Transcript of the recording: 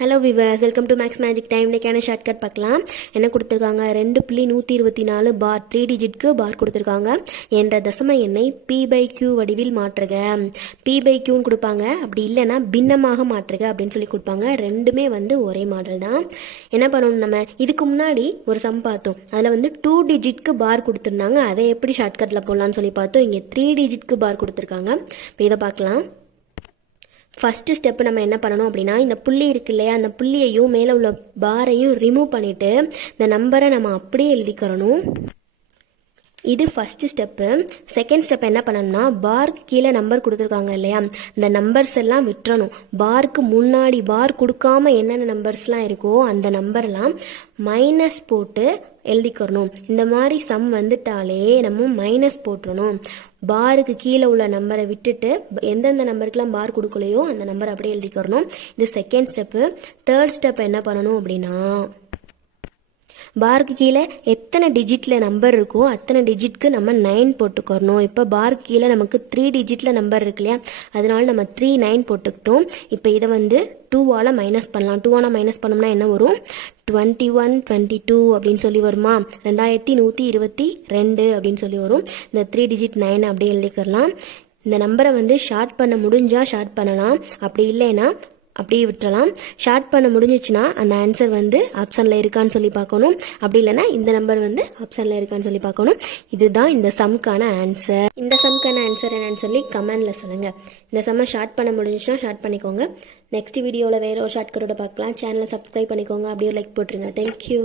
Hello viewers, welcome to Max magic time. இன்னைக்கான shortcut பார்க்கலாம். என்ன கொடுத்துருக்காங்க? 2.124 பார் 3 டிஜிட்க்கு பார் கொடுத்துருக்காங்க. என்ற தசம எண்ணை P/Q வடிவில் மாற்றுக. P/Qன்னு கொடுப்பாங்க, அப்படி இல்லைன்னா பின்னமாக மாற்றுக அப்படின்னு சொல்லி கொடுப்பாங்க. ரெண்டுமே ஒரே மாடல் தான். என்ன பண்ணணும், நம்ம இதுக்கு முன்னாடி ஒரு சம் பார்த்தோம். அதில் 2 டிஜிட்க்கு பார் கொடுத்துருந்தாங்க. அதை எப்படி ஷார்ட்கட்டில் போடலான்னு சொல்லி பார்த்தோம். இங்கே 3 டிஜிட்க்கு பார் கொடுத்துருக்காங்க. இப்போ இதை பார்க்கலாம். ஃபஸ்ட்டு ஸ்டெப்பு நம்ம என்ன பண்ணணும் அப்படின்னா, இந்த புள்ளி இருக்கு இல்லையா, அந்த புள்ளியையும் மேலே உள்ள பாரையும் ரிமூவ் பண்ணிவிட்டு இந்த நம்பரை நம்ம அப்படியே எழுதிக்கிறணும். இது ஃபஸ்ட்டு ஸ்டெப்பு. செகண்ட் ஸ்டெப் என்ன பண்ணணும்னா, பார்க்கு கீழே நம்பர் கொடுத்துருக்காங்க இல்லையா, இந்த நம்பர்ஸ் எல்லாம் விட்டுறணும். பார்க்கு முன்னாடி பார் கொடுக்காம என்னென்ன நம்பர்ஸ்லாம் இருக்கோ அந்த நம்பர்லாம் மைனஸ் போட்டு எழுதிக்கிறணும். இந்த மாதிரி சம் வந்துட்டாலே நம்ம மைனஸ் போட்டுறணும். பாருக்கு கீழே உள்ள நம்பரை விட்டுட்டு எந்தெந்த நம்பருக்கெல்லாம் பார் கொடுக்கலையோ அந்த நம்பர் அப்படியே எழுதிக்கிறணும். இது செகண்ட் ஸ்டெப்பு. தேர்ட் ஸ்டெப் என்ன பண்ணணும் அப்படின்னா, பாருக்கு கீழே எத்தனை டிஜிட்டில் நம்பர் இருக்கோ அத்தனை டிஜிட்க்கு நம்ம 9 போட்டுக்கிறணும். இப்போ பாருக்கு கீழே நமக்கு 3 டிஜிட்டில் நம்பர் இருக்கு இல்லையா, அதனால நம்ம 3 9 போட்டுக்கிட்டோம். இப்போ இதை 2ஆல் மைனஸ் பண்ணலாம். 2ஆல் மைனஸ் பண்ணோம்னா என்ன வரும்? 21 22 அப்படின்னு சொல்லி வருமா? 2122 அப்படின்னு சொல்லி வரும். இந்த 3 டிஜிட் 9 அப்படியே எழுதிக்கிறலாம். இந்த நம்பரை ஷார்ட் பண்ண முடிஞ்சால் ஷார்ட் பண்ணலாம், அப்படி இல்லைன்னா அப்படியே விட்டுறலாம். ஷார்ட் பண்ண முடிஞ்சிச்சுன்னா அந்த ஆன்சர் ஆப்ஷனில் இருக்கான்னு சொல்லி பார்க்கணும். அப்படி இல்லைன்னா இந்த நம்பர் ஆப்ஷனில் இருக்கான்னு சொல்லி பார்க்கணும். இதுதான் இந்த சம்க்கான ஆன்சர். இந்த சம்க்கான ஆன்சர் என்னன்னு சொல்லி கமெண்டில் சொல்லுங்கள். இந்த சம்மை ஷார்ட் பண்ண முடிஞ்சிச்சுன்னா ஷார்ட் பண்ணிக்கோங்க. நெக்ஸ்ட் வீடியோவில் வேறு ஒரு ஷார்ட்கட்டோட பார்க்கலாம். சேனலை சப்ஸ்கிரைப் பண்ணிக்கோங்க. அப்படியே லைக் போட்டுருங்க. தேங்க்யூ.